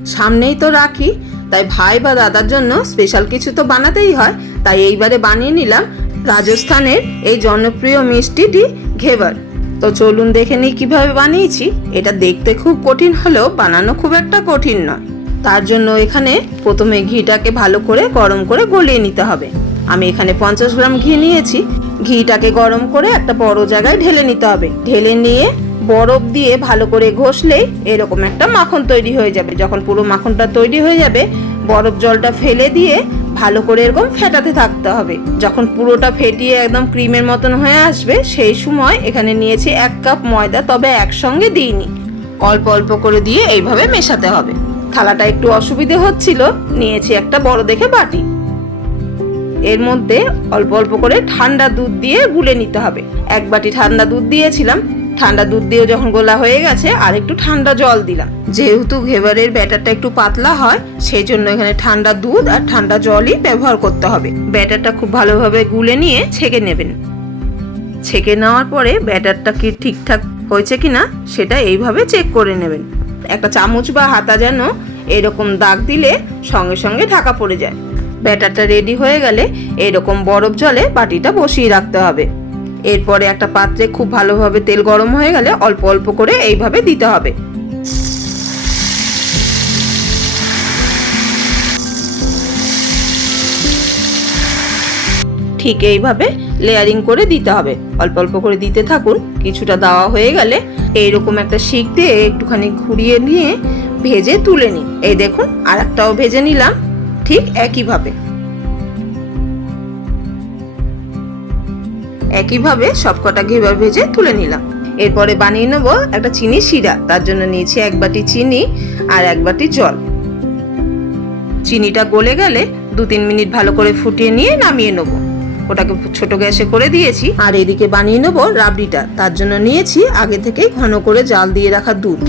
সামনেই তো রাখি, তাই ভাই বা দাদার জন্য স্পেশাল কিছু তো বানাতেই হয়। তাই এইবারে বানিয়ে নিলাম রাজস্থানের এই জনপ্রিয় মিষ্টিটি ঘেবার। তো চলুন দেখে নিই কিভাবে বানিয়েছি। এটা দেখতে খুব কঠিন হলেও বানানো খুব একটা কঠিন নয়। তার জন্য এখানে প্রথমে ঘিটাকে ভালো করে গরম করে গলিয়ে নিতে হবে। আমি এখানে 50 গ্রাম ঘি নিয়েছি। ঘিটাকে গরম করে একটা বড় জায়গায় ঢেলে নিতে হবে। ঢেলে নিয়ে বরফ দিয়ে ভালো করে ঘষলেই এরকম একটা মাখন তৈরি হয়ে যাবে। যখন পুরো মাখনটা তৈরি হয়ে যাবে, বরফ জলটা ফেলে দিয়ে ভালো করে এরকম ফেটাতে থাকতে হবে। যখন পুরোটা ফেটিয়ে একদম ক্রিমের মতন হয়ে আসবে, সেই সময় এখানে নিয়েছি 1 কাপ ময়দা, তবে একসঙ্গে দিইনি, অল্প অল্প করে দিয়ে এইভাবে মেশাতে হবে। থালাটা একটু অসুবিধে হচ্ছিল, নিয়েছি একটা বড় দেখে বাটি। এর মধ্যে অল্প অল্প করে ঠান্ডা দুধ দিয়ে গুলে নিতে হবে। 1 বাটি ঠান্ডা দুধ দিয়েছিলাম। ঠান্ডা দুধ দিয়ে যখন গোলা হয়ে গেছে, আর একটু ঠান্ডা জল দিলাম। যেহেতু ঘেবারের ব্যাটারটা একটু পাতলা হয়, সেই জন্য এখানে ঠান্ডা দুধ আর ঠান্ডা জলই ব্যবহার করতে হবে। ব্যাটারটা খুব ভালোভাবে গুলে নিয়ে ছেঁকে নেবেন। ছেঁকে নেওয়ার পরে ব্যাটারটা কি ঠিকঠাক হয়েছে কিনা সেটা এইভাবে চেক করে নেবেন। একটা চামচ বা হাতা যেন এরকম দাগ দিলে সঙ্গে সঙ্গে ঢাকা পড়ে যায়। ব্যাটারটা রেডি হয়ে গেলে এরকম বরফ জলে বাটিটা বসিয়ে রাখতে হবে। এরপরে একটা পাত্রে খুব ভালোভাবে তেল গরম হয়ে গেলে অল্প অল্প করে এইভাবে দিতে হবে। ঠিক এইভাবে লেয়ারিং করে দিতে হবে। অল্প অল্প করে দিতে থাকুন। কিছুটা দেওয়া হয়ে গেলে এইরকম একটা শিক দিয়ে একটুখানি ঘুরিয়ে নিয়ে ভেজে তুলে নিন। এই দেখুন, আর একটাও ভেজে নিলাম ঠিক একইভাবে সবকটা ঘেবার ভেজে তুলে নিলাম। এরপরে বানিয়ে নেবো একটা চিনি শিরা। তার জন্য নিয়েছি 1 বাটি চিনি আর 1 বাটি জল। চিনিটা গলে গেলে 2-3 মিনিট ভালো করে ফুটিয়ে নিয়ে নামিয়ে নেবো। ওটাকে ছোট গ্যাসে করে দিয়েছি। আর এদিকে বানিয়ে নেবো রাবড়িটা। তার জন্য নিয়েছি আগে থেকেই ঘন করে জাল দিয়ে রাখা দুধ।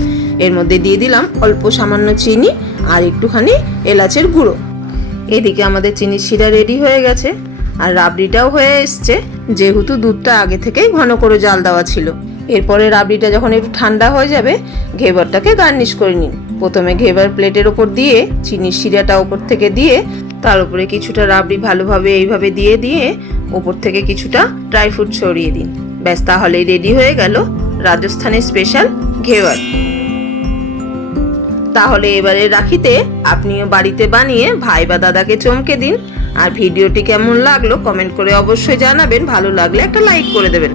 এর মধ্যে দিয়ে দিলাম অল্প সামান্য চিনি আর একটুখানি এলাচের গুঁড়ো। এদিকে আমাদের চিনির শিরা রেডি হয়ে গেছে আর রাবড়িটাও হয়ে এসছে, যেহেতু দুধটা আগে থেকেই ঘন করে জাল দেওয়া ছিল। এরপরে রাবড়িটা যখন একটু ঠান্ডা হয়ে যাবে, ঘেবারটাকে গার্নিশ করে নিন। প্রথমে ঘেবার প্লেটের ওপর দিয়ে চিনির শিরাটা ওপর থেকে দিয়ে তার উপরে কিছুটা রাবড়ি ভালোভাবে এইভাবে দিয়ে দিয়ে ওপর থেকে কিছুটা ড্রাই ফ্রুট ছড়িয়ে দিন। ব্যাস, তাহলেই রেডি হয়ে গেল রাজস্থানের স্পেশাল ঘেবার। তাহলে এবারে রাখিতে আপনিও বাড়িতে বানিয়ে ভাই বা দাদাকে চমকে দিন। আর ভিডিওটি কেমন লাগলো কমেন্ট করে অবশ্যই জানাবেন। ভালো লাগলে একটা লাইক করে দেবেন।